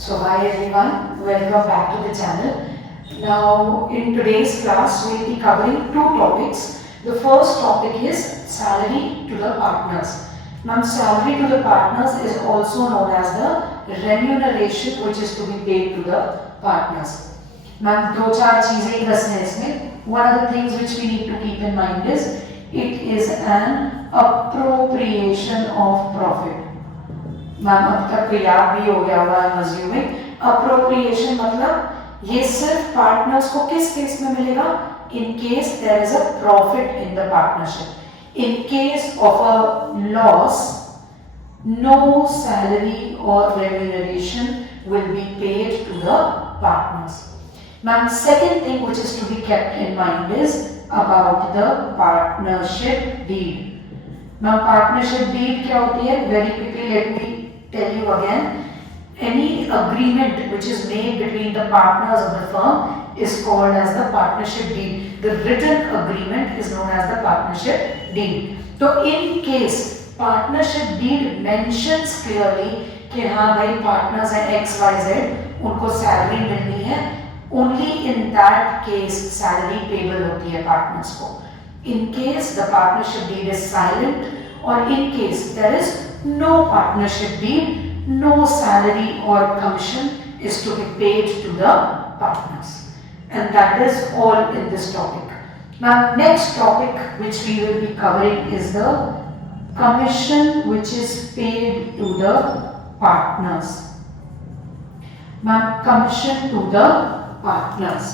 So hi everyone, welcome back to the channel. Now in today's class we will be covering two topics. The first topic is salary to the partners. Now salary to the partners is also known as the remuneration which is to be paid to the partners. Now दो चार चीजें ही बस हैं इसमें. One of the things which we need to keep in mind is it is an appropriation of profit. Ma'am अब तक को याद भी हो गया होगा आई एम अज्यूमिंग. अप्रोप्रिएशन मतलब ये सिर्फ पार्टनर्स को किस केस में मिलेगा? In case there is a profit in the partnership. In case of a loss no salary और remuneration will be paid to the partners. Ma'am second thing which is to be kept in mind is about the partnership deed. Ma'am partnership deed क्या होती है? Very quickly let me tell you again. Any agreement which is made between the partners of the firm is called as the partnership deed. The written agreement is known as the partnership deed. So in case partnership deed mentions clearly कि हाँ भाई partners हैं XYZ उनको salary मिलनी है, only in that case salary payable होती है partners को. In case the partnership deed is silent or in case there is no partnership deed, no salary or commission is to be paid to the partners. And that is all in this topic. Now next topic which we will be covering is the commission which is paid to the partners. Now commission to the partners.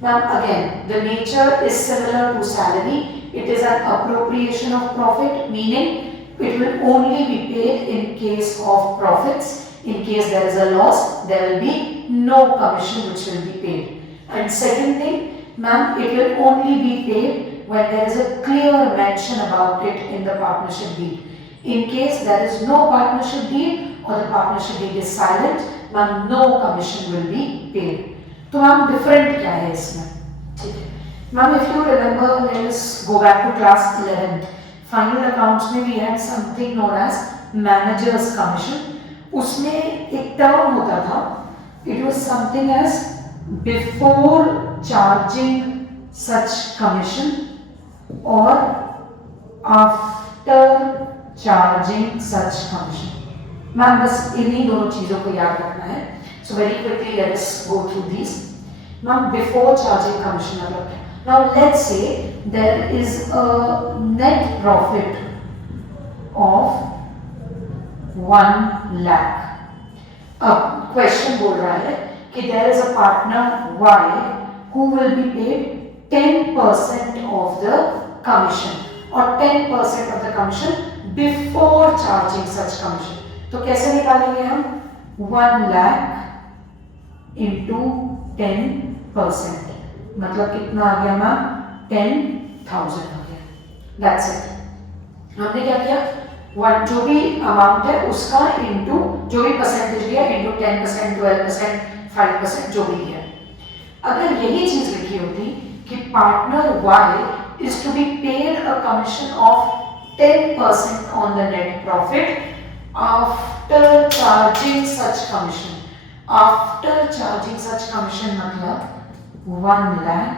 Now again the nature is similar to salary. It is an appropriation of profit, meaning it will only be paid in case of profits. In case there is a loss, there will be no commission which will be paid. And second thing, ma'am, it will only be paid when there is a clear mention about it in the partnership deed. In case there is no partnership deed or the partnership deed is silent, ma'am, no commission will be paid. तो ma'am different क्या है इसमें? ठीक है. Ma'am, if you remember, let us go back to class 11th. Final accounts में we had something known as manager's commission. उसमें एक term होता था, it was something as before charging such commission और after charging such commission. Ma'am बस इन्हीं दोनों चीजों को याद रखना है. So very quickly let us go through this. Ma'am before charging commission मतलब क्या? Now let's say there is a net profit of 1 lakh. अब क्वेश्चन बोल रहा है कि there is a partner Y who will be paid 10% of the commission or 10% of the commission before charging such commission. तो कैसे निकालेंगे हम? 1 lakh into 10%. मतलब कितना आ गया मैम? 10,000 आ गया. That's it. हमने क्या किया? जो भी अमाउंट है उसका इंटू जो भी परसेंटेज लिया इंटू 10%, 12%, 5% जो भी लिया. अगर यही चीज लिखी होती कि partner Y is to be paid a commission of 10% on the net profit after charging such commission. After charging such commission मतलब 1 lakh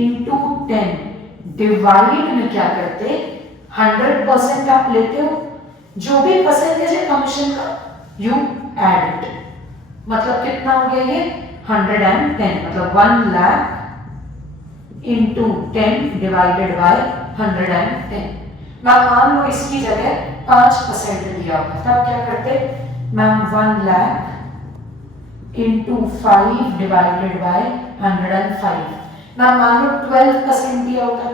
into 10 डिवाइड में क्या करते? 100% आप लेते हो, जो भी परसेंटेज है कमीशन का यू एड इट. मतलब कितना हो गया ये? 110. मतलब 1 lakh into 10 divided by 110. Ma'am मान लो इसकी जगह 5% दिया होगा तब क्या करते? Ma'am 1 lakh into 5 divided by 105. ना मान लो 12% दिया होता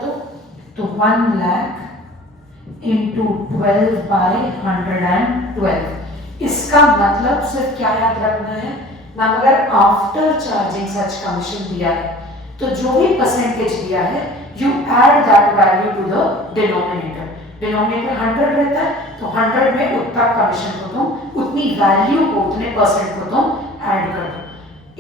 तो 1 lakh into 12 by 112. इसका मतलब सिर्फ क्या याद रखना है? ना अगर आफ्टर चार्जिंग सच कमीशन दिया है तो जो भी परसेंटेज दिया है you add that value to the denominator. Denominator 100 रहता है तो 100 में उतना कमीशन को तुम उतनी वैल्यू को उतने परसेंट को तुम ऐड कर दो.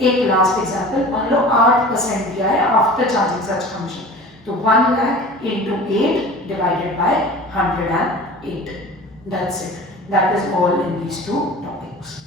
एक लास्ट एग्जांपल मान लो 8% दिया है आफ्टर चार्जिंग सच कमीशन तो 1 lakh into 8 divided by 108. That's it. That is all in these two topics.